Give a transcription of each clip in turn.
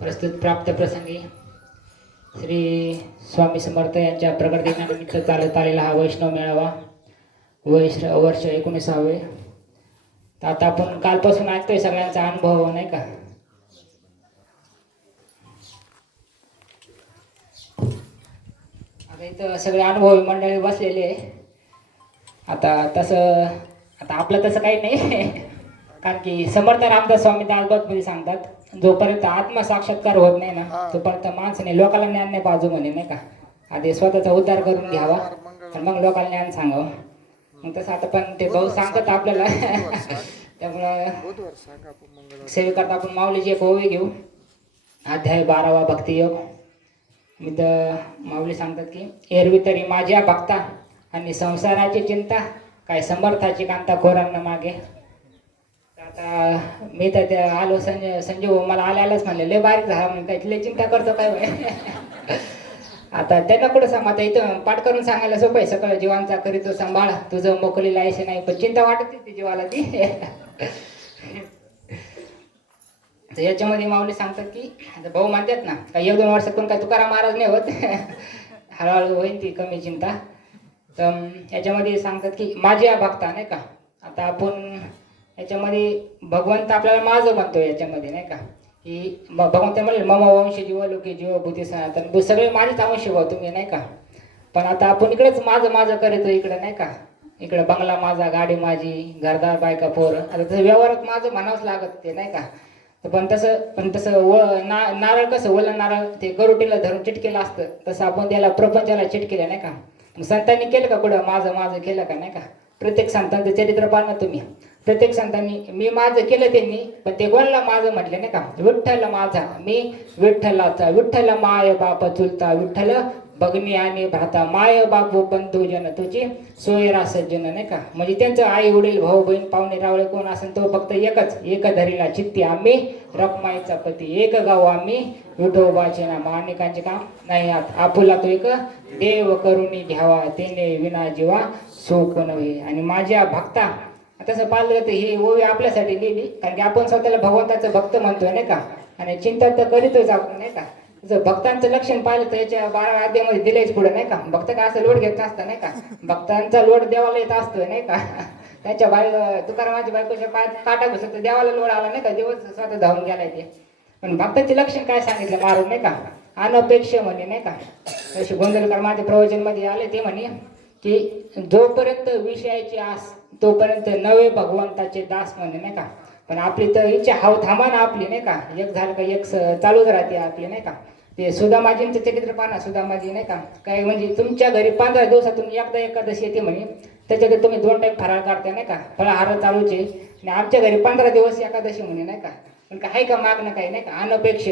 प्रस्तुत प्राप्त प्रसंगी श्री स्वामी समर्थ यांच्या प्रकट दिनानिमित्त चालत आलेला हा वैष्णव मेळावा वर्ष 19वे. तर आता आपण कालपासून ऐकतोय सगळ्यांचा अनुभव नाही का. आता इथं सगळे अनुभवी मंडळी बसलेले आहे. आता आपलं तसं काही नाही कारण की समर्थ रामदास स्वामी दासबोधमध्ये सांगतात जोपर्यंत आत्मसाक्षात्कार होत नाही ना तोपर्यंत माणसाने लोकांना ज्ञान नाही पाहिजे म्हणे नाही का. आधी स्वतःचा उद्धार करून घ्यावा आणि मग लोकांना ज्ञान सांगावं. मग तसं आता पण ते भाऊ सांगतात आपल्याला त्यामुळं सेवेकरता आपण माऊलीची एक ओवी घेऊ. अध्याय 12वा भक्तियोग. मी तर माऊली सांगतात की एरवी तरी माझ्या भक्ता आणि संसाराची चिंता काय समर्थाची कांता खोरांना मागे. आता मी तर त्या आलो संजीव मला आल्यालाच म्हणले लय बारीक झाला म्हणून काय लय चिंता करतो काय आता त्यांना कुठं सांग. आता इथं पाठ करून सांगायला सोपं आहे. सगळं जीवांचा करीतो सांभाळ तुझं मोकलीला ऐसे नाही पण चिंता वाटत ती जीवाला ती तर याच्यामध्ये माऊली सांगतात की आता भाऊ म्हणतात ना काही 1-2 वर्षातून काय तुकाराम महाराज नाही होत हळूहळू होईल ती कमी चिंता. तर याच्यामध्ये सांगतात की माझ्या भक्ता नाही का. आता आपण याच्यामध्ये भगवंत आपल्याला माझं म्हणतो याच्यामध्ये नाही का की भगवंत म्हणले मम वंश जीव लोके जीव बुद्धी सनातन सगळे माझेच अंश भाऊ तुम्ही नाही का. पण आता आपण इकडेच माझं करतो इकडे नाही का. इकडे बंगला माझा गाडी माझी घरदार बायका पोर. आता तसं व्यवहारात माझं म्हणावंच लागत ते नाही का. पण तसं नारळ कसं ओलं नारळ ते गरुटीला धरून चिटकेलं असतं तसं आपण त्याला प्रपंचाला चिटकेलं नाही का. संतांनी केलं का कुठं माझं केलं का नाही का. प्रत्येक संतांचं चरित्र पाहा तुम्ही. प्रत्येक संतांनी मी माझं केलं त्यांनी पण ते कोणाला माझं म्हटले नाही का. विठ्ठल माझा मी विठ्ठलाचा विठ्ठल माय बाप चुलता विठ्ठल भगनी आणि भ्राता माय बापू बंधू जन तुझी सोयरा सज्जन नाही का. म्हणजे त्यांचं आई वडील भाऊ बहीण पाहुणे रावळे कोण असेल तो फक्त एक धरीला चित्ती आम्ही रखमाईचा पती एक गाव आम्ही विठोबाचे नाम अनेकांचे काम नाही आपुला तो एक देव करुणी घ्यावा तेने विना जीवा सुख नव्हे. आणि माझ्या भक्ता तसं पाहिलं तर ही ओवी आपल्यासाठी लिहिली कारण की आपण स्वतःला भगवंताचं भक्त म्हणतोय नाही का. आणि चिंता तर करीतोच आपण नाही का. जर भक्तांचं लक्षण पाहिलं तर याच्या 12 अध्यायामध्ये दिलेच पुढे नाही का. भक्त काय असं लोड घेत नसतं नाही का. भक्तांचा लोड देवाला येत असतोय नाही का. त्याच्या तुकारामाच्या बायकोच्या पायात काटा घुसत तर देवाला लोड आला नाही का. देवच स्वतः धावून गेलाय ते. पण भक्तांचे लक्षण काय सांगितलं मारून नाही का. अनपेक्ष म्हणे नाही का. असे गोंधळकर माझ्या प्रवचनमध्ये आले ते म्हणे की जोपर्यंत विषयाची आस तोपर्यंत नवे भगवंताचे दास म्हणे नाही का. पण आपली तर इच्छा हाव थांबा ना आपली नाही का. एक झालं का एक चालूच राहते आपली नाही का. ते सुदामाजींचं चरित्र पाहा. सुदामाजी नाही का काय म्हणजे तुमच्या घरी 15 दिवसातून एकदा एकादशी येते म्हणे. त्याच्यात तुम्ही 2 टाईम फराळ करता नाही का. फळाहार चालूचे आणि आमच्या घरी 15 दिवस एकादशी म्हणे नाही का. पण काय का मागणं काही नाही का अनपेक्ष.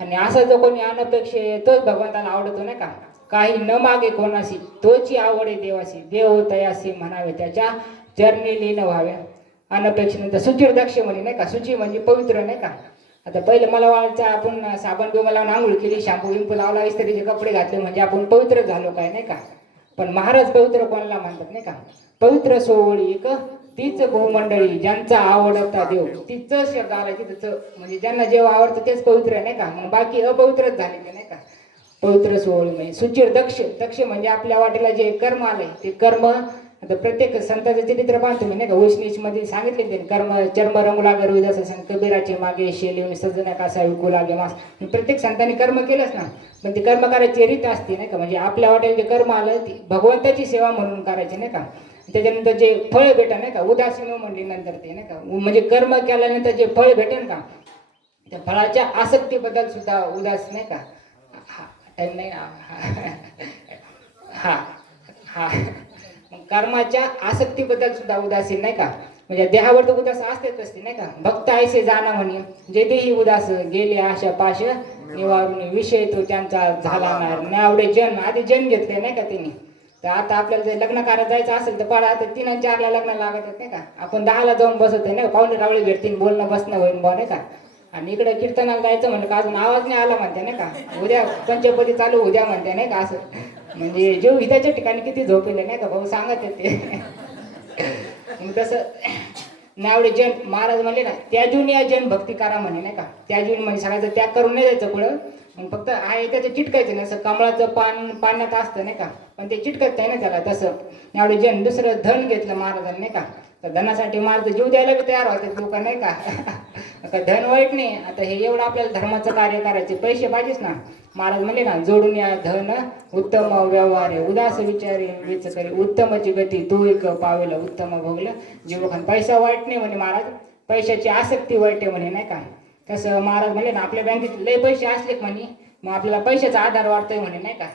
आणि असा जो कोणी अनपेक्ष तोच भगवंताला आवडतो नाही का. काही न मागे कोणाशी तोची आवड आहे देवाशी देव तयासी म्हणावे त्याच्या चरणी लीन व्हाव्या. अनपेक्षित सुचिर दक्ष म्हणे नाही का. सुची म्हणजे पवित्र नाही का. आता पहिलं मला वाटायचं आपण साबण बिंब लावून आंघोळ केली शॅम्पू विंपू लावला इस्त्रीचे कपडे घातले म्हणजे आपण पवित्र झालो काय नाही का. पण महाराज पवित्र कोणाला म्हणतात नाही का. पवित्र सोवळी एक तीच भूमंडळी ज्यांचा आवडता देव तिचं शब्द आला की तिचं म्हणजे ज्यांना जेव्हा आवडतं तेच पवित्र आहे नाही का. मग बाकी अपवित्रच झाले ते नाही का. पवित्र सोहळी म्हणजे सुचिर दक्ष म्हणजे आपल्या वाटेला जे कर्म आलंय ते कर्म. आता प्रत्येक संतांचं चरित्र पाहतो तुम्ही नाही का. उष्णीश मध्ये सांगितले त्यांनी कर्म चर्म रंगू लागे रोहिदास कबीराचे मागे शेले सजना कासा विकू लागे मास. प्रत्येक संतांनी कर्म केलंच ना. पण ते कर्म करायची रीत असते नाही का. म्हणजे आपल्या वाटेला जे कर्म आलं ती भगवंताची सेवा म्हणून करायची नाही का. त्याच्यानंतर जे फळ भेटा नाही का उदासीन म्हणली नंतर ते नाही का. म्हणजे कर्म केल्यानंतर जे फळ भेटेल का त्या फळाच्या आसक्तीबद्दल सुद्धा उदास नाही का. टाइम नाही हा कर्माच्या आसक्तीबद्दल सुद्धा उदासीन नाही का. म्हणजे देहावर तर उदास असतेच असते नाही का. भक्त ऐसे जाणं म्हणे जे तेही उदास गेले आशा पाश निवारून विषय तो त्यांचा झाला नाही आवडे जन्म आधी जन्म घेतले नाही का त्यांनी. तर आता आपल्याला जर लग्न कार्यात जायचं असेल तर पडा आता 3 आणि 4ला लग्न लागत नाही का. आपण 10ला जाऊन बसत नाही का. पाहुणे रावळे भेटतील बोलणं बसणं होईल बा नाही का. आणि इकडे कीर्तनाला जायचं म्हणलं का अजून आवाज नाही आला म्हणते नाही का. उद्या पंचपदी चालू उद्या म्हणते नाही का. असं म्हणजे जीव हिताच्या ठिकाणी किती झोपेले नाही का भाऊ सांगत येते. मग तसं नावडे जन महाराज म्हणले ना त्याजून या जन भक्ती करा म्हणे नाही का. त्याजून म्हणजे सगळ्याचं त्याग करून नाही जायचं पुढं, मग फक्त आहे त्याचं चिटकायचं नाही. असं कमळाचं पाण्यात असतं नाही का, पण ते चिटकत नाही ना त्याला. तसं नावडे जन. दुसरं धन घेतलं महाराजांनी नाही का. तर धनासाठी महाराज जीव द्यायला बी तयार होते लोक नाही का. आता धन वाईट नाही. आता हे एवढं आपल्याला धर्माचं कार्य करायचे, पैसे पाहिजेच ना. महाराज म्हणले ना जोडून या धन उत्तम व्यवहार उदास विचारे वेच करे उत्तमची गती तू एक पावेला उत्तम भोगलं जीवखान. पैसा वाईट नाही म्हणे महाराज, पैशाची आसक्ती वाईट आहे म्हणे नाही का. तसं महाराज म्हणले ना आपल्या बँकेत लय पैसे असले म्हणे, मग आपल्याला पैशाचा आधार वाटतोय म्हणे नाही का.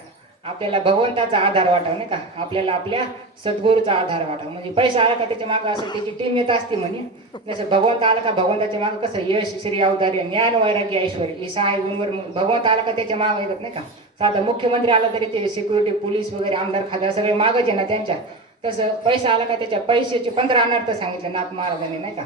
आपल्याला भगवंताचा आधार वाटावं नाही का, आपल्याला आपल्या सद्गुरूचा आधार वाटावं. म्हणजे पैसा आला का त्याच्या मागं असं त्याची टीम येत असते म्हणे. जसं भगवंत आला का भगवंताच्या मागं कसं यश श्री अवतार्य ज्ञान वैराग्य ऐश्वर हे सहा गुणवर भगवंत आला का त्याच्या मागं येतात नाही का. साधा मुख्यमंत्री आला तरी ते सिक्युरिटी पोलीस वगैरे आमदार खासदार सगळे मागच आहे ना त्यांच्या. तसं पैसा आला का त्याच्या पैशाचे 15 अनर्थ सांगितले नाथ महाराजांनी नाही का.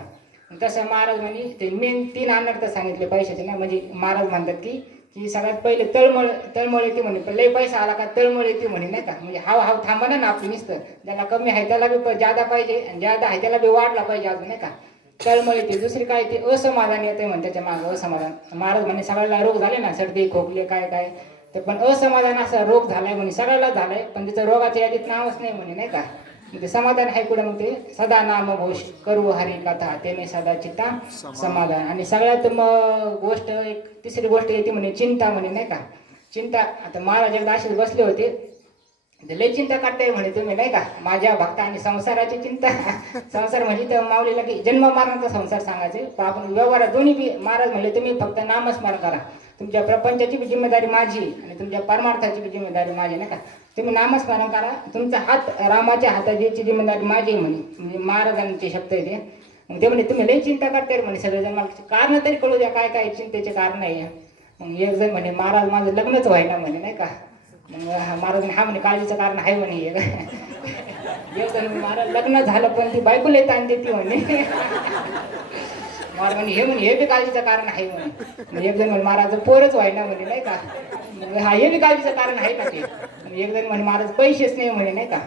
तसं महाराज म्हणे ते मेन 3 अनर्थ सांगितले पैशाचे ना. म्हणजे महाराज म्हणतात की सगळ्यात पहिले तळमळ येते म्हणे, पण लय पैसा आला का तळमळ येते म्हणे नाही का. म्हणजे हाव थांबा ना आपली नुसतं, ज्याला कमी आहे त्याला बी ज्यादा पाहिजे आणि ज्यादा आहे त्याला बी वाढला पाहिजे अजून नाही का. तळमळ येते. दुसरी काय ते असमाधान येते म्हणे त्याच्या मागं असमाधान. महाराज म्हणे सगळ्याला रोग झाले ना सर्दी खोकले काय ते, पण असमाधान असा रोग झालाय म्हणे सगळ्याला झालाय, पण त्याचं रोगाच्या यादीत नावच नाही म्हणे नाही का. ते समाधान आहे कुठं मग ते सदा नाम घोष करू हरी कथा त्याने सदा चित्ता समाधान. आणि सगळ्यात मग गोष्ट एक तिसरी गोष्ट येते म्हणे चिंता म्हणे नाही का. चिंता आता महाराज एकदा असेच बसले होते, लय चिंता काढताय म्हणे तुम्ही नाही का. माझ्या भक्ता आणि संसाराची चिंता. संसार म्हणजे तर माऊलीला की जन्म मरणाचा संसार सांगायचे, पण आपण व्यवहारात दोन्ही बी महाराज म्हणले तुम्ही फक्त नामस्मरण करा. तुमच्या प्रपंचाची बी जिम्मेदारी माझी आणि तुमच्या परमार्थाची बी जिम्मेदारी माझी नाही का. तुम्ही नामस्मरण करा, तुमचा हात रामाच्या हाताची जिम्मेदारी माझी म्हणे. म्हणजे महाराजांचे शब्द आहे ते. मग ते म्हणे तुम्ही लई चिंता करताय म्हणे सगळेजण, मला कारण तरी कळू द्या काय चिंतेचे कारण आहे. मग एक जण म्हणे महाराज माझं लग्नच व्हायना म्हणे नाही का. मग महाराज हा म्हणे काळजीचं कारण आहे म्हणे. एक जण महाराज लग्न झालं पण ती बायको लई ताण देते म्हणे. महाराज म्हणे हे बी काळजीचं कारण आहे म्हणे. एक जण म्हणे महाराज पोरच व्हायना म्हणे नाही का. हा हे बी काळजीचं कारण आहे का ते. एक जण म्हणे महाराज पैसेच नाही म्हणे नाही का.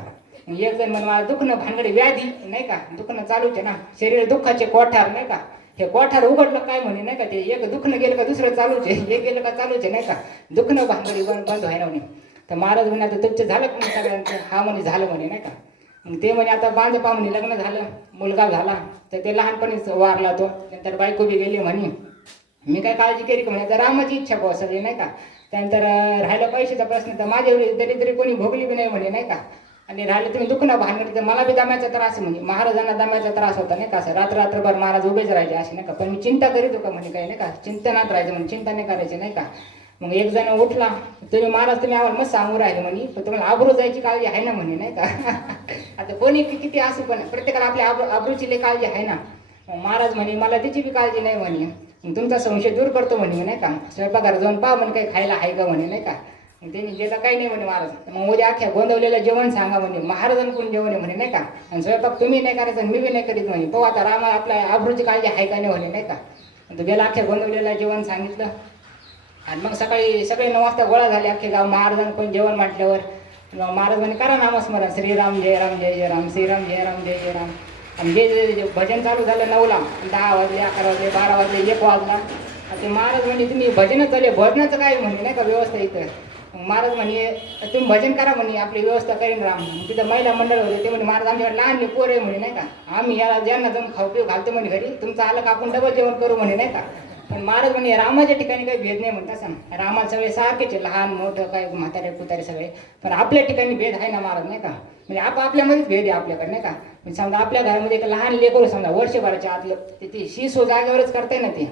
एक जण म्हणे मला दुखणं भानगडी व्याधी नाही का, दुखणं चालूच आहे ना, शरीर दुःखाचे कोठार नाही का. हे कोठार उघडलं काय म्हणे नाही का, ते एक दुखणं गेलं का दुसरं चालूच आहे, हे गेलं का चालूच आहे नाही का, दुखणं भानगडी बंद व्हायना म्हणे. तर महाराज म्हणे आता तुमचं झालं म्हणे सगळ्यांचं. हा म्हणे झालं म्हणे नाही का. मग ते म्हणे आता बांधपा म्हणे लग्न झालं मुलगा झाला, तर ते लहानपणीच वारला तो. नंतर बायको बी गेली म्हणे. मी काय काळजी केली का म्हणे, आता रामाची इच्छा भाऊ सगळी नाही का. त्यानंतर राहिला पैशाचा प्रश्न, तर माझ्या तरी कोणी भोगली बी नाही म्हणे नाही का. आणि राहिलं तुम्ही दुखणं भानगडी, तर मला बी दम्याचा त्रास आहे म्हणजे. महाराजांना दम्याचा त्रास होता नाही का. असं रात्रभर महाराज उभेच राहायचे असे नाही का. पण मी चिंता करीत होता म्हणे काही नाही का, चिंतनात राहायचं म्हणजे चिंता नाही करायची नाही का. मग एक जण उठला, तुम्ही महाराज तुम्ही आम्हाला मस्त सांगू राहिले म्हणे, पण तुम्हाला आबरू जायची काळजी आहे ना म्हणे नाही का. आता कोणी किती असू पण प्रत्येकाला आपल्या आबरूची लई काळजी आहे ना. महाराज म्हणे मला त्याची बी काळजी नाही म्हणे. तुमचा संशय दूर करतो म्हणे नाही का. स्वयंपाकघरात जाऊन पहा म्हणे काही खायला आहे का म्हणे नाही का. त्यांनी गेलं काही नाही म्हणे महाराज. मग उद्या अख्ख्या गोंदवलेलं जेवण सांगा म्हणे, महाराजांकडून जेवण आहे म्हणे नाही का. आणि स्वयंपाक तुम्ही नाही करायचं मी बी नाही करीत म्हणे. पाहू आता रामा आपल्या आबरूची काळजी आहे का नाही म्हणे नाही का. तो गेला अख्ख्या गोंदवलेलं जेवण सांगितलं. आणि मग सकाळी सगळे 9 वाजता गोळा झाले अख्खे गाव. महाराजांकडून जेवण म्हटल्यावर महाराज म्हणे करा नामस्मरण, श्रीराम जय राम जय जय राम, श्रीराम जय राम जय जय राम. आणि जे भजन चालू झालं 9ला, 10 वाजले 11 वाजले 12 वाजले 1 वाजला. ते महाराज म्हणे तुम्ही भजन चालले, भजनाचं काय म्हणे नाही का व्यवस्था इथं. महाराज म्हणे तुम्ही भजन करा म्हणे, आपली व्यवस्था करीन राम. तिथं महिला मंडळ होते, ते म्हणे महाराज आमच्याकडे लहान पोर आहे म्हणे नाही का, आम्ही याला ज्यांना जाऊन खाऊ पिऊ घालतो म्हणे घरी, तुमचं आलं का आपण डबल जेवण करू म्हणे नाही का. पण महाराज म्हणे रामाच्या ठिकाणी काही भेद नाही म्हणता सांग. रामाला सगळे सारखेच आहे, लहान मोठं काय म्हातारे कुतारे सगळे. पण आपल्या ठिकाणी भेद आहे ना महाराज नाही का. म्हणजे आपल्यामध्येच भेद आहे आपल्याकडे नाही का. म्हणजे समजा आपल्या घरामध्ये एक लहान लेकरू समजा वर्षभराच्या आतलं ते शिसो जागेवरच करताय ना ते.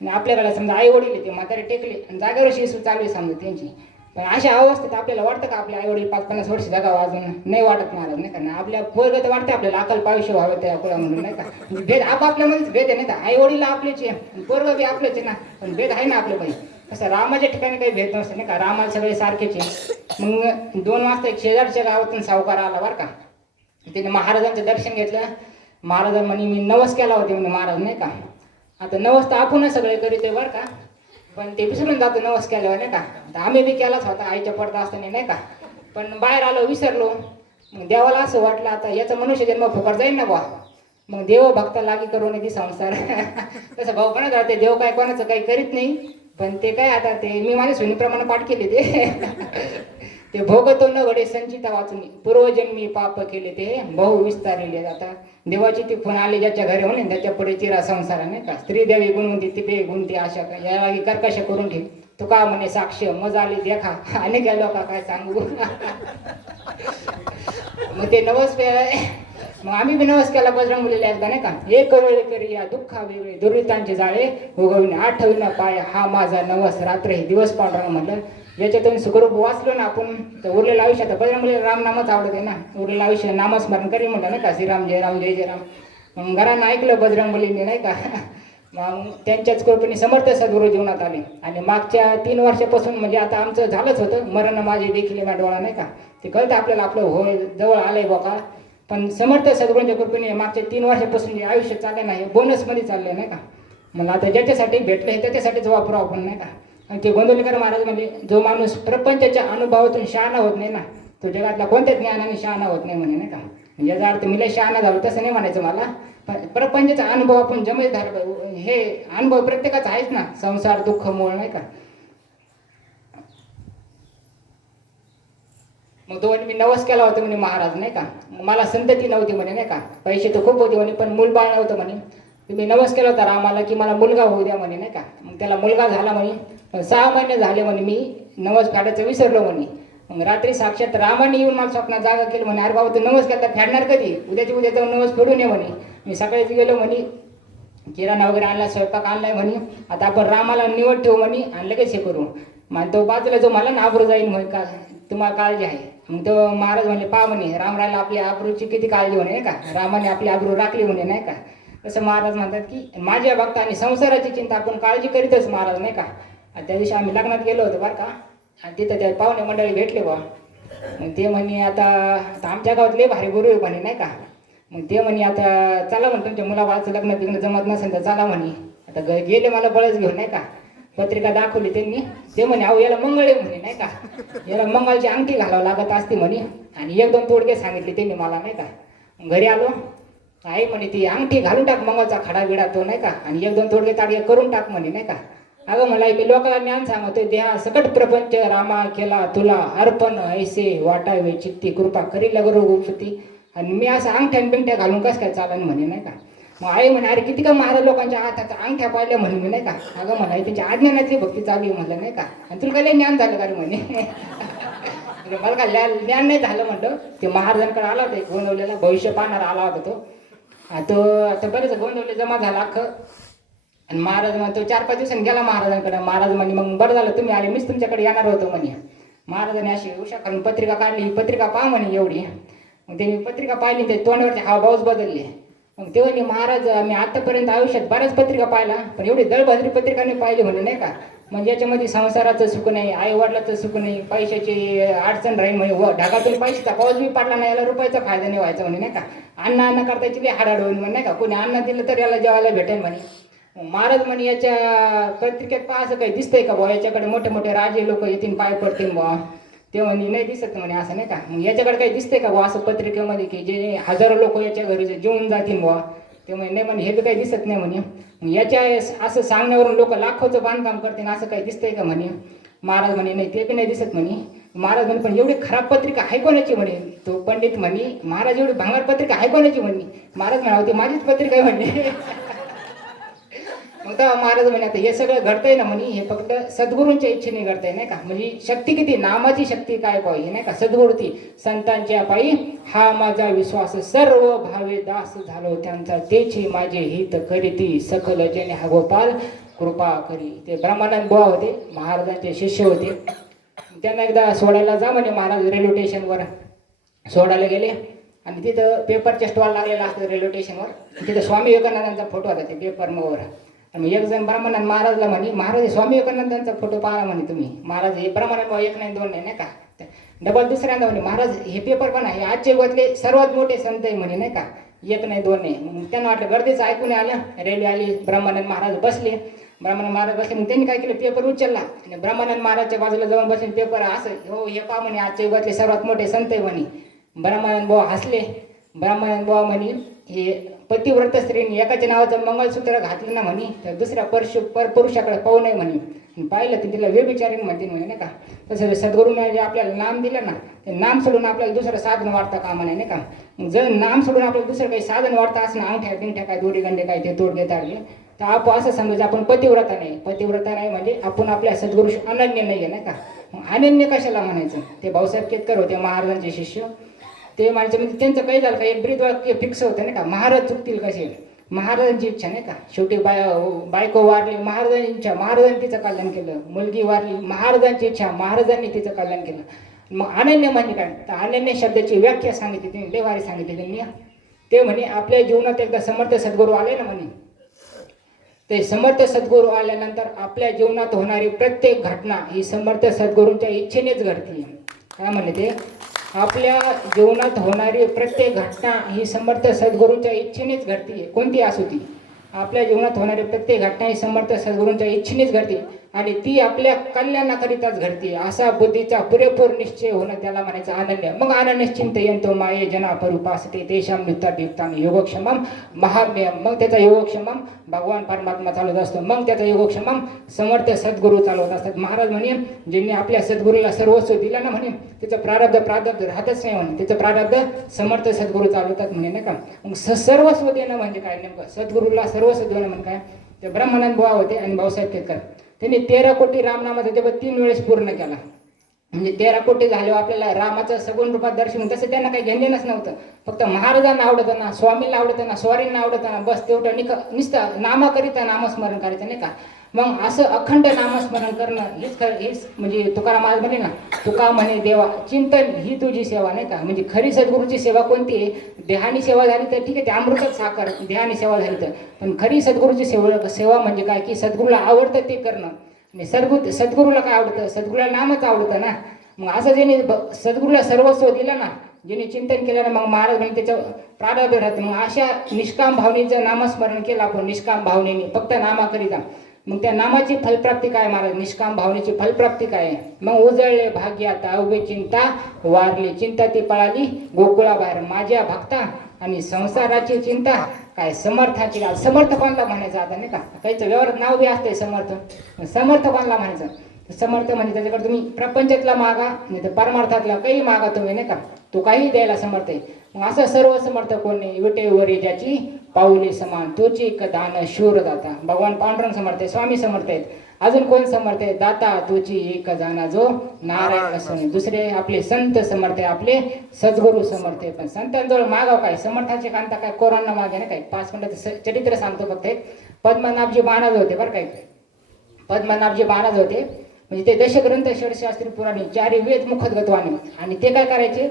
आणि आपल्याकडे समजा आई वडील ते म्हातारे टेकले आणि जागेवर शिसू चालू आहे समजा त्यांची. पण अशा अवस्थेत आपल्याला वाटतं का आपल्या आई वडील 5-50 वर्ष जगावं अजून नाही वाटत महाराज नाही का. आपल्या पोरगं तर वाटतं आपल्याला अकल पायुष्य व्हावं त्या कुळा म्हणून नाही का. भेद आपापल्यामध्येच भेद आहे नाही का. आई वडील आपलेच आहे, पोरगं बी आपलेच आहे ना, पण भेद आहे ना आपल्या बाई. कसं रामाच्या ठिकाणी काही भेद नसतं नाही का, रामाला सगळे सारखेच आहे. मग 2 वाजता एक शेजारच्या गावातून सावकार आला बरं का. त्याने महाराजांचं दर्शन घेतलं. महाराज म्हणे मी नवस केला होते म्हणे महाराज नाही का. आता नवस तर आपणच सगळे करीत आहे बरं का, पण ते विसरून जातो नवस केल्यावर नाही का. तर आम्ही बी केलाच होता आईच्या पडदा असताना नाही का. पण बाहेर आलो विसरलो. मग देवाला असं वाटलं आता याचा मनुष्य जन्म फुकट जाईल ना बा. मग देव भक्ता लागी करून ती संसार तसं भाऊ म्हणत राहते देव काय कोणाचं काही करीत नाही, पण ते काय आता ते मी माझ्या सुनीप्रमाणे पाठ केले ते भोगतो न घडे संचिता वाचून पूर्वजन्मी पाप केले ते बहु विस्तारले. आता देवाची ती फोन आले ज्याच्या घरी म्हणे त्याच्या पुढे चिरा संसार नाही का, स्त्री देवी गुणवंती तिपे गुणती आशा या लागी कर्कश करून ठेव तुका म्हणे साक्ष मज आले देखा आणि काय लोका काय सांगू मग ते नवस मग आम्ही बी नवस केला बजरंगबलीला एकदा नाही का, एक वेळे करी या दुःखा वेगळे दुर्वितांचे जाळे उगविणे आठविन पाय हा माझा नवस रात्र हे दिवस पांढरा म्हणलं. याच्यातून सुखरूप वाचलो ना आपण तर उरलेलं आयुष्य आता बजरंगबलीला राम नामच आवडते ना, उरलेलं आयुष्य नामस्मरण करी म्हणलं नाही का, श्रीराम जय राम जय जय राम. मग घरानं ऐकलं बजरंगबलीने नाही का, मग त्यांच्याच कृपेने समर्थ सद्गुरू जीवनात आले. आणि मागच्या 3 वर्षापासून म्हणजे आता आमचं झालंच होतं मरण माझे देखील डोळा नाही का, ते कळतं आपल्याला आपलं होय जवळ आलंय बघा. पण समर्थ सद्गुरूंच्या कृपेने मागच्या 3 वर्षापासून जे आयुष्य चाललं नाही बोनसमध्ये चाललंय नाही का. मला आता ज्याच्यासाठी भेटलं हे त्याच्यासाठीच वापरावं आपण नाही का. आणि ते गोंदवलेकर महाराज म्हणजे जो माणूस प्रपंचाच्या अनुभवातून शहाणा होत नाही ना तो जगातला कोणत्याच ज्ञानाने शहाणा होत नाही म्हणे नाही का. म्हणजे याचा अर्थ मी लय शहाणा झालो तसं नाही म्हणायचं मला, पण प्रपंचाचा अनुभव आपण जमेल धरलं हे अनुभव प्रत्येकाचा आहेच ना, संसार दुःख मूळ नाही का. मग तो मी नवस केला होता म्हणे महाराज नाही का, मला संतती नव्हती म्हणे नाही का, पैसे तर खूप होते म्हणे पण मूलबाळ नव्हतं म्हणे. तुम्ही नवस केला होता रामाला की मला मुलगा होऊ द्या म्हणे नाही का. मग त्याला मुलगा झाला म्हणे, पण 6 महिने झाले म्हणे मी नवस काढायचं विसरलो म्हणे. मग रात्री साक्षात रामाने येऊन मला स्वप्नात जागा केली म्हणे, अरे बाबा तू नवस केला फेडणार कधी, उद्याच्या उद्या जाऊन नवस फेडून ये म्हणे. मी सकाळीच गेलो म्हणे, किराणा वगैरे आणला स्वयंपाक आणलाय म्हणे, आता आपण रामाला निवड ठेवू म्हणे आणि लगेच हे करू. मग तो बाजूला जो मला ना आबरू जाईल म्हणे का तुम्हाला काळजी आहे. मग तो महाराज म्हणले पहा म्हणे रामरायला आपली आबरूची किती काळजी म्हणे नाही का, रामाने आपली आबरू राखली म्हणे नाही का. तसं महाराज म्हणतात की माझ्या भक्त आणि संसाराची चिंता आपण काळजी करीतच महाराज नाही का. त्या दिवशी आम्ही लग्नात गेलो होतो बरं का, आणि तिथं त्या पाहुणे मंडळी भेटले बा. मग ते म्हणे आता आमच्या गावात लय भारी गुरु आहे म्हणे नाही का. मग ते म्हणे आता चला म्हणे तुमच्या मुलाबाळाचं लग्न बिग्न जमत नसेल तर चला म्हणे. आता गेले मला बळच घेऊन नाही का, पत्रिका दाखवली त्यांनी. ते म्हणे अहो याला मंगळ आहे म्हणे नाही का, याला मंगळची अंगठी घालावं लागत असते म्हणे. आणि 1-2 तोडगे सांगितले त्यांनी मला नाही का. घरी आलो आई म्हणे ती अंगठी घालून टाक मंगळचा खडा बिडा तो नाही का, आणि 1-2 तोडगे ताडगे करून टाक म्हणे नाही का. अगं मला मी लोकांना ज्ञान सांगतोय देहा सकट प्रपंच रामा केला तुला अर्पण ऐसे वाटावे चित्ती कृपा करी लगरू गुप्ती. आणि मी असं अंगठ्यान बिंगठ्या घालून कसं काय चालन म्हणे नाही का. मग आई म्हणे अरे किती का महाराज लोकांच्या हातात अंगठ्या पाहिल्या म्हणे मी नाही का. अगं म्हणा त्यांच्या अज्ञानातली भक्ती चालू आहे म्हणलं नाही का, आणि तुला काय ज्ञान झालं का रे म्हणे मला का ज्ञान नाही झालं म्हणलं. ते महाराजांकडे आला होता एक गोंदवलेला भविष्य पाहणारा आला होता तो आता बरेच गोंदवले जमा झाला अख्खं. आणि महाराज म्हणतो 4-5 दिवसांनी गेला महाराजांकडे. महाराज म्हणे मग बरं झालं तुम्ही आले, मीच तुमच्याकडे येणार होतो म्हणे. महाराजांनी अशी उषा करून पत्रिका काढली, ही पत्रिका पहा म्हणे एवढी. मग त्यांनी पत्रिका पाहिली ते तोंडावरचे हावभावच बदलले. मग ते म्हणे महाराज मी आतापर्यंत आयुष्यात बऱ्याच पत्रिका पाहिला पण एवढी दळभद्री पत्रिका नाही पाहिली म्हणे नाही का. म्हणजे याच्यामध्ये संसाराचं सुख नाही, आई वडिलाचं सुख नाही, पैशाची अडचण राहील म्हणे, ढगातून पैशाचा पाऊस बी पडला नाही याला रुपयाचा फायदा नाही व्हायचा म्हणे नाही का. अन्न करतायची बी हाडाड होईल म्हणे नाही का, कोणी अन्न दिलं तर याला जेवायला भेटेल म्हणे. महाराज म्हणे याच्या पत्रिकेत पहा असं काही दिसतंय का बुवा, याच्याकडे मोठे मोठे राजे लोक येतील पाय पडतील बुवा. ते म्हणे नाही दिसत म्हणे असं नाही का. मग याच्याकडे काही दिसतंय का बुवा असं पत्रिकेमध्ये की जे हजारो लोक याच्या घरी जेवून जातील बुवा. ते म्हणे नाही म्हणे हे बी काही दिसत नाही म्हणे. मग याच्या असं सांगण्यावरून लोक लाखोचं बांधकाम करतील असं काही दिसतंय का म्हणे. महाराज म्हणे नाही ते बी नाही दिसत म्हणे. महाराज म्हणे पण एवढी खराब पत्रिका आहे कोणाची म्हणे. तो पंडित म्हणे महाराज एवढी भांगार पत्रिका आहे कोणाची म्हणे. महाराज म्हणावं ती माझीच पत्रिका आहे म्हणे. मग महाराज म्हणे आता हे सगळं घडतंय ना म्हणे हे फक्त सद्गुरूंच्या इच्छेने घडतंय नाही का. म्हणजे शक्ती किती, नामाची शक्ती काय पाहिजे नाही का. सद्गुरूती संतांच्या पायी हा माझा विश्वास सर्व भावे दास झालो त्यांचा तेची माझे हित करीती सकल जने हा गोपाल कृपा करी. ते ब्रह्मानंद बुवा होते महाराजांचे शिष्य होते. त्यांना एकदा सोडायला जा म्हणे महाराज रेल्वे स्टेशनवर. सोडायला गेले आणि तिथं पेपरचे स्टॉल लागलेला असतं रेल्वे स्टेशनवर. तिथं स्वामी विवेकानंदांचा फोटो होता ते पेपर मोर. आणि एक जण ब्राह्मणांना महाराजला म्हणे महाराज स्वामी विवेकानंदांचा फोटो पाहा म्हणे तुम्ही. महाराज हे ब्राह्मणांना 1 नाही 2 नाही का. डबल दुसऱ्यांदा म्हणे महाराज हे पेपर पण आहे आजच्या युगातले सर्वात मोठे संत आहे म्हणे नाही का. 1 नाही 2 नाही. मग त्यांना वाटलं गर्दीचं ऐकून आलं. रेल्वे आली, ब्राह्मणांना महाराज बसले. ब्राह्मण महाराज बसले. मग त्यांनी काय केलं पेपर उचलला आणि ब्राह्मणांना महाराजच्या बाजूला जाऊन बसले. पेपर असं हो हे पहा म्हणे आजच्या युगातले सर्वात मोठे संत आहे म्हणे. ब्राह्मणांना बुवा हसले. ब्राह्मणांना बुवा म्हणे हे पतिव्रत स्त्रीने एकाच्या नावाचं मंगळसूत्र घातलं ना म्हणे तर दुसऱ्या पुरुषाकडे पाहू नये म्हणे, पाहिलं तर तिला व्यभिचारीण म्हणते म्हणे नाही का. तसं सद्गुरूने जे आपल्याला नाम दिलं ना ते नाम सोडून आपल्याला दुसरं साधन वाटतं कामा नाही का. मग जर नाम सोडून आपल्याला दुसरं काही साधन वाटतं असं अंगठ्या बिंगठ्या काय दोरी गंडे काय ते तोडगे ताडले तर आपण असं समजायचं आपण पतिव्रता नाही. पतिव्रता नाही म्हणजे आपण आपल्या सद्गुरू अनन्य नाही आहे नाही का. मग अनन्य कशाला म्हणायचं. ते भाऊसाहेब केतकर होते महाराजांचे शिष्य, ते म्हणायचे म्हणजे त्यांचं काही झालं का एक ब्रीद वाक्य फिक्स होतं नाही का, महाराज चुकतील कसे, महाराजांची इच्छा नाही का. शेवटी बायको वारली महाराजांची इच्छा, महाराजांनी तिचं कल्याण केलं. मुलगी वारली महाराजांची इच्छा, महाराजांनी तिचं कल्याण केलं. मग अनन्य म्हणजे काय तर अनन्य शब्दाची व्याख्या सांगितली त्यांनी, लेवारी सांगितली त्यांनी. ते म्हणे आपल्या जीवनात एकदा समर्थ सद्गुरू आले ना म्हणे, ते समर्थ सद्गुरू आल्यानंतर आपल्या जीवनात होणारी प्रत्येक घटना ही समर्थ सद्गुरूंच्या इच्छेनेच घडते. काय म्हणले ते, आपल्या जीवनात होणारी प्रत्येक घटना ही समर्थ सद्गुरूंच्या इच्छेनेच घडते. कोणती असू ती, आपल्या जीवनात होणारी प्रत्येक घटना ही समर्थ सद्गुरूंच्या इच्छेनेच घडते आणि ती आपल्या कल्याणाकरिताच घडते. असा बुद्धीचा पुरेपूर निश्चय होणं त्याला म्हणायचं अनन्य. मग अनन्य चिंतयंतो माये जना परुपासते तेषां नित्यादीप्तां योगक्षमम महाम्यम. मग त्याचा योगक्षमम भगवान परमात्मा चालवत असतो. मग त्याचा योगक्षमम समर्थ सद्गुरू चालवत असतात. महाराज म्हणे ज्यांनी आपल्या सद्गुरूला सर्वस्व दिलं ना म्हणे त्याचं प्रारब्ध राहतच नाही म्हणे, त्याचं प्रारब्ध समर्थ सद्गुरू चालवतात म्हणे नाही का. मग सर्वस्व देणं म्हणजे काय नेमकं, सद्गुरूला सर्वस्व देणं म्हणजे काय. ते ब्रह्मानंद बुवा होते आणि भाऊसाहेब केतकर, त्यांनी 13 कोटी रामनामाचा जप 3 वेळेस पूर्ण केला. म्हणजे 13 कोटी झाल्यावर आपल्याला रामाचं सगुण रूपात दर्शन, तसं त्यांना काही घेणदेणच नव्हतं. फक्त महाराजांना आवडतं ना, स्वामींना आवडतं ना, स्वारींना आवडतं ना, बस तेवढं नुसतं नामाकरिता नामस्मरण करायचं नाही का. मग असं अखंड नामस्मरण करणं हेच म्हणजे तुकाराम महाराज म्हणे ना, तुका म्हणे देवा चिंतन ही तुझी सेवा नाही का. म्हणजे खरी सद्गुरूची सेवा कोणती आहे, देहानी सेवा झाली तर ठीक आहे, ते अमृतच साकार देहानी सेवा झाली तर, पण खरी सद्गुरूची सेवा म्हणजे काय की सद्गुरूला आवडतं ते करणं. आणि सद्गुरूला काय आवडतं, सद्गुरूला नामच आवडतं ना. मग असं ज्याने सद्गुरूला सर्वस्व दिलं ना, ज्याने चिंतन केलं ना, मग महाराज म्हणजे त्याचं प्रारब्ध राहतं. मग अशा निष्काम भावनेचं नामस्मरण केलं आपण निष्काम भावनेने फक्त नामाकरिता, मग त्या नामाची फलप्राप्ती काय महाराज, निष्काम भावनेची फलप्राप्ती काय. मग उजळले भाग्यात अवघे चिंता वारली, चिंता ती पळाली गोकुळाबाहेर माझ्या भक्ता आणि संसाराची चिंता काय समर्थाची. समर्थ कोणला म्हणायचं आता नाही का, काहीच व्यवहारात नाव बी असते समर्थ. समर्थ कोणला म्हणायचं, समर्थ म्हणजे त्याच्याकडे तुम्ही प्रपंचातला मागा नाही तर परमार्थातला काही मागा तुम्ही नाही का, तो काही द्यायला समर्थ आहे. मग असं सर्व समर्थ कोण नाही, विटेवरी ज्याची पाऊली समान तोची दान शूर दाता. भगवान पांडुरंग समर्थ आहे, स्वामी समर्थ आहेत. अजून कोण समर्थ आहे, दाता तुझी एक जाना जो नारायण असणे. दुसरे आपले संत समर्थ आहे, आपले सद्गुरू समर्थ आहे. पण संतांजवळ मागाव काय, समर्थाचे कांता काय कोरोना मागे नाही काय. 5 मिनिटाचं चरित्र सांगतो फक्त. एक पद्मनाभजी महाराज होते बरं काय, पद्मनाभजी महाराज होते म्हणजे ते दशग्रंथ षडशास्त्री पुराणे 4 वेद मुखदगतवाणी. आणि ते काय करायचे,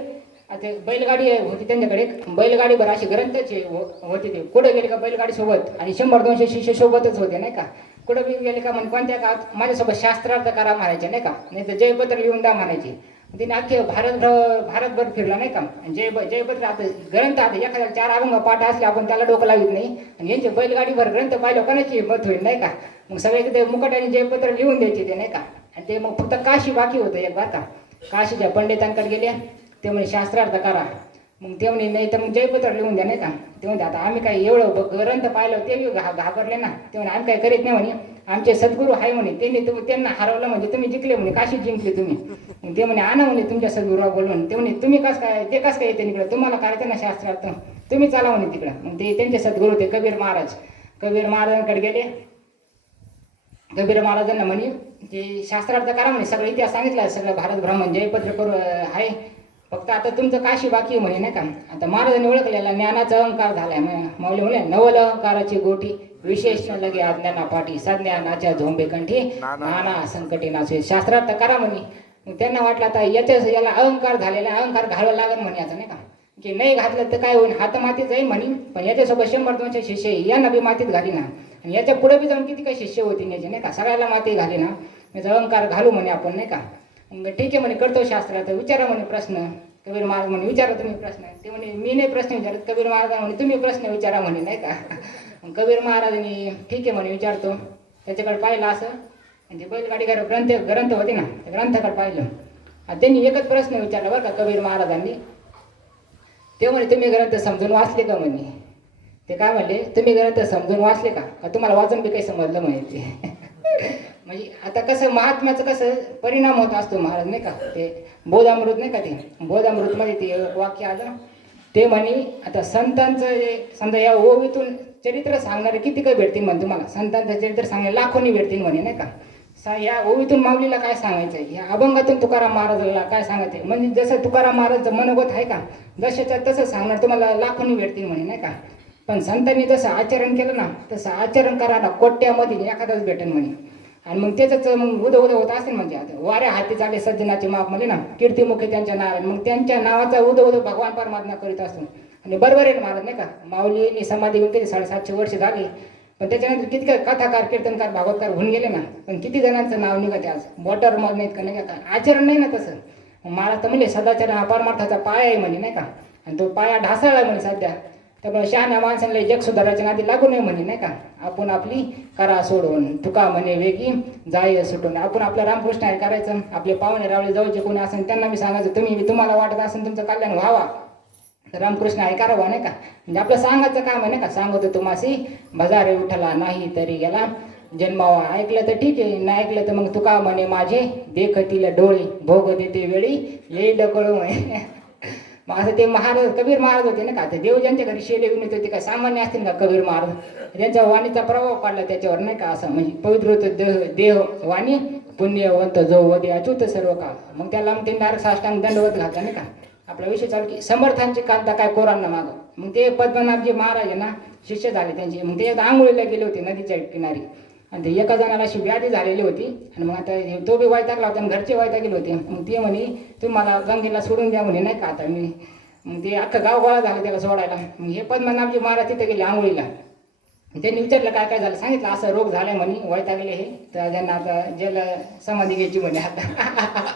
आता बैलगाडी होती त्यांच्याकडे, बैलगाडीभर अशी ग्रंथाचे होते. ते कुठे गेले का बैलगाडी सोबत आणि 100-200 शिष्य सोबतच होते नाही का. कुठं बी गेले का म्हणजे कोणत्या काळात माझ्यासोबत शास्त्रार्थ करा म्हणायचे नाही का, नाही तर जयपत्र लिहून द्या म्हणायचे. तिने अख्खे भारतभर फिरला नाही का. जयपत्र आता ग्रंथ आता एखाद्या 4 अभंग पाठ असले आपण त्याला डोकं लावित नाही, आणि यांचे बैलगाडीभर ग्रंथ पाहिलं कोणाची मत होईल नाही का. मग सगळे ते मुकटाने जयपत्र लिहून द्यायचे ते नाही का. आणि ते मग फक्त काशी बाकी होतं एक बार का. काशीच्या पंडितांकडे गेले, ते म्हणे शास्त्रार्थ करा. मग ते म्हणे नाही तर मग जयपत्र लिहून द्या नाही का. ते म्हणते आता आम्ही काही एवढं ग्रंथ पाहिलं ते घाबरले ना. ते म्हणे आम्ही काही करीत नाही म्हणे, आमचे सद्गुरू आहे म्हणे, त्यांना हरवलं म्हणजे तुम्ही जिंकले म्हणे, काशी जिंकले तुम्ही. मग ते म्हणे आणा म्हणे तुमच्या सद्गुरूला बोलवून. ते म्हणे तुम्ही कसं काय, ते कसं काय येते तिकडं, तुम्हाला करायचं ना शास्त्रार्थ, तुम्ही चाला म्हणे तिकडं. मग ते त्यांचे सद्गुरू ते कबीर महाराज, कबीर महाराजांकडे गेले. कबीर महाराजांना म्हणे की शास्त्रार्थ करा म्हणे, सगळं इतिहास सांगितला, सगळं भारत ब्राह्मण जयपत्र करू आहे, फक्त आता तुमचं काशी बाकी म्हणे नाही का. आता महाराजांनी ओळखलेला ज्ञानाचा अहंकार झालाय. माऊली म्हणे नवल अहंकाराची गोटी विशेष लगे अज्ञाना पाठी सज्ञानाच्या झोंबे कंठी नाना संकटी नाचवे. शास्त्रार्थ करा म्हणे. मग त्यांना वाटलं आता याला अहंकार झालेला, अहंकार घालावं लागेल म्हणे आता नाही का, की नाही घातलं तर काय होईल, हात मातीत जाईल म्हणे. पण याच्यासोबत 100-200 शिष्य यांना बी मातीत घाली ना, आणि याच्या पुढे बी जाऊन किती काही शिष्य होती याचे नाही का, सगळ्याला माती घाली ना. याचा अहंकार घालू म्हणे आपण नाही का. मग ठीक आहे म्हणे करतो शास्त्रार्थ, विचारा म्हणे प्रश्न. कबीर महाराज म्हणे विचारा तुम्ही प्रश्न. ते म्हणे मी नाही प्रश्न विचारत. कबीर महाराज म्हणे तुम्ही प्रश्न विचारा म्हणे नाही का. मग कबीर महाराजांनी ठीक आहे म्हणे विचारतो. त्याच्याकडे पाहिलं असं, म्हणजे बैलगाडी ग्रंथ होते ना, त्या ग्रंथाकडे पाहिलं. त्यांनी एकच प्रश्न विचारला बरं का कबीर महाराजांनी. ते म्हणे तुम्ही ग्रंथ समजून वाचले का म्हणे. ते काय म्हणले, तुम्ही ग्रंथ समजून वाचले का तुम्हाला वाचन बी काही समजलं माहिती. म्हणजे आता कसं महात्म्याचं कसं परिणाम होत असतो महाराज नाही का, ते बोधामृत नाही का, ते बोधामृतमध्ये ते एक वाक्य आलं, ते म्हणे आता संतांचं समजा या ओवीतून चरित्र सांगणारे किती काही भेटतील म्हणे तुम्हाला, संतांचं चरित्र सांगणारे लाखोनी भेटतील म्हणे नाही का. या ओवीतून माऊलीला काय सांगायचं, या अभंगातून तुकाराम महाराजाला काय सांगायचं, म्हणजे जसं तुकाराम महाराजचं मनोगत आहे का जशाच्या तसं सांगणार तुम्हाला लाखोनी भेटतील म्हणे नाही का. पण संतांनी जसं आचरण केलं ना तसं आचरण करायला कोट्यामध्ये एखादाच भेटेल म्हणे. आणि मग त्याच मग उदं होत असेल, म्हणजे आता वाऱ्या हाती चाले सज्जनाचे माप म्हणजे ना, कीर्तिमुखे त्यांच्या नाव, मग त्यांच्या नावाचा उदं भगवान परमात्मा करीत असतो. आणि बरोबर आहे महाराज नाही का, माऊलींनी समाधी घेऊन तरी 750 वर्ष झाली, पण त्याच्यानंतर किती काय कथाकार कीर्तनकार भागवतकार होऊन गेले ना, पण किती जणांचं नाव निघते आज बोटावर मग नाहीत का नाही का, आचरण नाही ना तसं. महाराज तर म्हणजे सदाचार हा परमार्थाचा पाया आहे म्हणे नाही का, आणि तो पाया ढासळला म्हणे सध्या. त्यामुळे शहाण्या माणसांना जग सुधाराच्या नादी लागू नये म्हणे नाही का. आपण आपली करा सोडून तुका म्हणे वेगी जाय सुटून, आपण आपल्या रामकृष्ण आहे करायचं. आपले पाहुणे रावळे जवळचे कोणी असेल त्यांना मी सांगायचं, तुम्हाला वाटत असेल तुमचं कल्याण व्हावा तर रामकृष्ण आहे करावा नाही का. म्हणजे आपलं सांगायचं काम आहे नाही का, सांगतो तुम्हासी भजारे उठला नाही तरी गेला जन्मावा. ऐकलं तर ठीक आहे, नाही ऐकलं तर मग तुका म्हणे माझे देखतील डोळे भोग देते वेळी येईल कळू म्हणे. मग असं ते महाराज कबीर महाराज होते ना का, ते देव ज्यांच्या घरी शेले येऊन येते ते काय सामान्य असतील का कबीर महाराज, त्यांच्या वाणीचा प्रभाव पडला त्याच्यावर नाही का. असं म्हणजे पवित्र होतं देह वाणी पुण्यवंत जो वदे अच्युत सर्व काळ. मग त्याला मग ते डायरेक्ट साष्टांग दंडवत घातला नाही का. आपला विषय चालू की समर्थांची कांता काय कोरांना मागं. मग ते पद्मनाभजी महाराज आहे ना शिष्य झाले त्यांचे, मग ते एकदा आंघोळीला गेले होते नदीच्या किनारी, आणि ते एका जणाला अशी व्याधी झालेली होती. आणि मग आता तो बी वैतागला होता आणि घरचे वैतागले होते. मग ते म्हणे तुम्हाला गंगेला सोडून द्या म्हणे नाही का आता मी. मग ते अख्खं गाव गोळा झालं त्याला सोडायला. मग हे पद्मनाभजी महाराज तिथे गेले आंघोळीला. त्यांनी विचारलं काय काय झालं, सांगितलं असं रोग झालाय म्हणे वैतागले हे, तर त्यांना आता ज्याला समाधी घ्यायची म्हणे आता.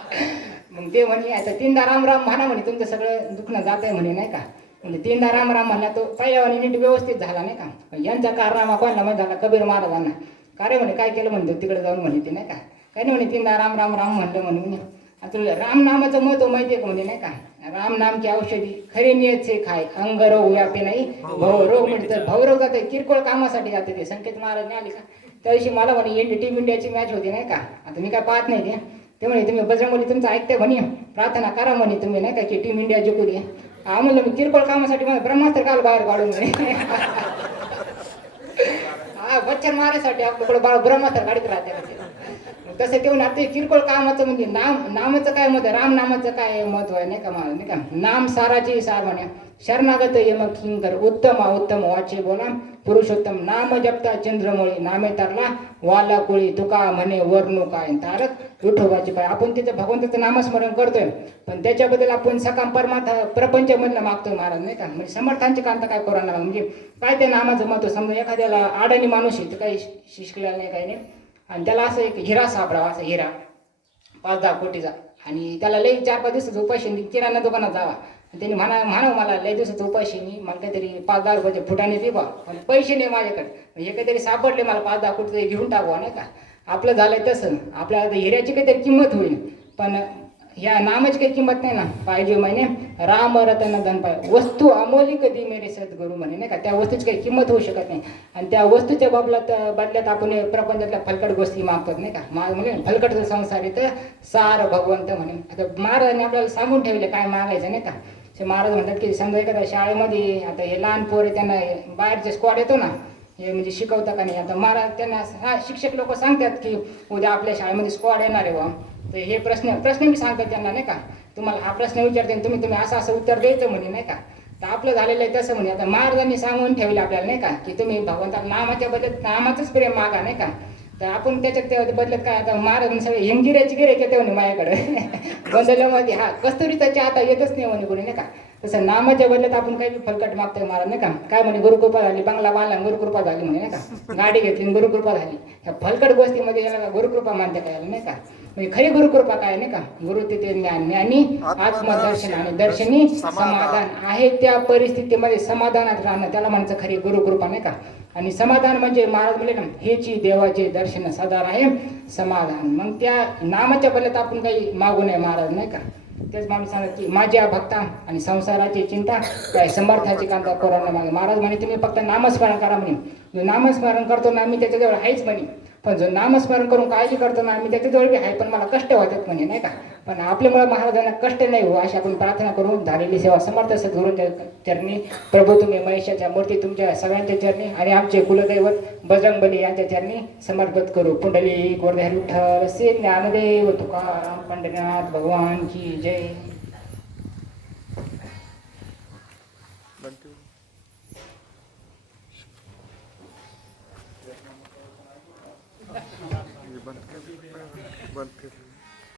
मग ते म्हणे आता 3दा राम राम म्हणा म्हणे तुमचं सगळं दुखणं जात आहे म्हणे नाही का. म्हणजे 3दा राम राम म्हणला तो पहिल्यावानी नीट व्यवस्थित झाला नाही का. यांचा कारनामा कोणाला माहीत झाला, कबीर महाराजांना. का रे म्हणे काय केलं म्हणतो तिकडे जाऊन म्हणे ते नाही का, काय नाही म्हणे 3दा राम राम राम म्हणलं म्हणे. तुला राम नामाचं महत्व माहिती आहे का म्हणजे नाही का. राम नाम की औषधी खरे नियत से खाय अंग रोग व्यापे नाही भवरोग. म्हणजे तर भवरोग जाते किरकोळ कामासाठी जाते ते. संकेत महाराज आले का त्या दिवशी मला म्हणे टीम इंडियाची मॅच होती नाही का, आता मी काय पाहत नाही ते म्हणे तुम्ही बजरंगबली तुमचं ऐकते म्हणे, प्रार्थना करा म्हणे तुम्ही नाही का की टीम इंडिया जिंकू दे. म्हणलं मी किरकोळ कामासाठी मला ब्रह्मास्त्र काल बाहेर काढून म्हणे. हा बच्चन मारायसाठी आपल्याकडे ब्रह्मास्त्र काढीत राहते. तसं तेवढं आता किरकोळ कामाचं म्हणजे नामाचं काय मत आहे, राम नामाचं काय महत्व आहे नाही का मला नाही का. नाम साराची सार म्हणे शरणागत यमक किंकर उत्तम उत्तम वाचे बोला पुरुषोत्तम. नाम जपता चंद्रमोळी नामे तारला वाला कोळी तुका म्हणे वर्णू काय तारक विठोबाची पाय. आपण त्याचं भगवंताचं नामस्मरण करतोय, पण त्याच्याबद्दल आपण सकाम परमार्थ प्रपंचमधलं मागतोय महाराज नाही का. म्हणजे समर्थांची कांता काय कोरांना म्हणजे काय त्या नामाचं महत्व. समजा एखाद्याला आडाणी माणूस आहे तर काही शिकलेला नाही काही नाही, आणि त्याला असं एक हिरा सापडावा, असा हिरा 5-10 कोटीचा, आणि त्याला लई 4-5 दिवसाचा उपाशी किराणा दुकानात जावा. त्यांनी म्हणावं मला लई दिवसाचा उपाशी नाही, मला काहीतरी 5-10 रुपयाचे फुटाने दे बा, पण पैसे नाही माझ्याकडे. हे काहीतरी सापडले मला 5-10 कोटी घेऊन टाकवा नाही का. आपलं झालंय तसं, आपल्याला हिऱ्याची काहीतरी किंमत होईल, पण ह्या नामाची काही किंमत नाही ना. पाहिजे म्हणे राम रतन धन पाय वस्तू अमोली कधी मेरे सद्गुरू म्हणे नाही का. त्या वस्तूची काही किंमत होऊ शकत नाही, आणि त्या वस्तूच्या बदल्यात आपण प्रपंचातल्या फलकट गोष्टी मागतात नाही का. म्हणजे फलकट संसार येतं सार भगवंत म्हणे. आता महाराजांनी आपल्याला सांगून ठेवले काय मागायचं नाही का. ते महाराज म्हणतात की समजा एखाद्या शाळेमध्ये आता हे लहान पोरे त्यांना बाहेरचे स्क्वॉड येतो ना, हे म्हणजे शिकवता का नाही. आता महाराज त्यांना शिक्षक लोक सांगतात की उद्या आपल्या शाळेमध्ये स्क्वॉड येणार आहे बा, तर हे प्रश्न मी सांगतात त्यांना नाही का. तुम्हाला हा प्रश्न विचारते तुम्ही असं उत्तर द्यायचं म्हणे नाही का. तर आपलं झालेलं आहे तसं म्हणे. आता महाराजांनी सांगून ठेवले आपल्याला नाही का की तुम्ही भगवंता नामाच्या बदल्यात नामाचंच प्रेम मागा नाही का. तर आपण त्याच्यात बदलत काय आता महाराजांनी सगळे हिमगिऱ्याची गिरे येते म्हणे माझ्याकडे बंदल्यामध्ये. हा कस्तुरीचा चहा आता येतच नाही म्हणे कोणी नाही का. तसं नामाच्या बदल्यात आपण काही फलकट मागतोय महाराज नाही का. काय म्हणे गुरुकृपा झाली, बंगला बांधला गुरुकृपा झाली म्हणे नाही का. गाडी घेतली गुरुकृपा झाली. ह्या फलकट गोष्टीमध्ये याला गुरुकृपा मानते काय नाही का. म्हणजे खरी गुरुकृपा काय नाही का. गुरु तिथे ज्ञान ज्ञानी आत्मदर्शन आणि दर्शनी समाधान आहे. त्या परिस्थितीमध्ये समाधानात राहणं त्याला म्हणायचं खरी गुरुकृपा नाही का. आणि समाधान म्हणजे महाराज म्हणले ना हेची देवाचे दर्शन सदा आहे समाधान. मग त्या नामाच्या बदल्यात आपण काही मागू नये महाराज नाही का. तेच माणूस सांगत की माझ्या भक्ता आणि संसाराची चिंता काय समर्थाची कांता कोरांना मागे. महाराज म्हणे तुम्ही फक्त नामस्मरण करा म्हणे. जो नामस्मरण करतो ना आम्ही त्याच्याजवळ आहेच म्हणे, पण जो नामस्मरण करून काळजी करतो ना आम्ही त्याच्याजवळ बी आहे, पण मला कष्ट होतात म्हणे, नाही का. पण आपल्यामुळे महाराजांना कष्ट नाही हो अशी आपण प्रार्थना करून झालेली सेवा समर्थ सद्गुरूंच्या चरणी. प्रभू तुम्ही महेशाच्या मूर्ती तुमच्या सगळ्यांच्या चरणी आणि आमचे कुलदैवत बजरंगबली यांच्या चरणी समर्पित करू. पुंडलिक गोरधर विठ्ठल श्री ज्ञानदेव तुकाराम पंढरीनाथ भगवान की जय. बंद कर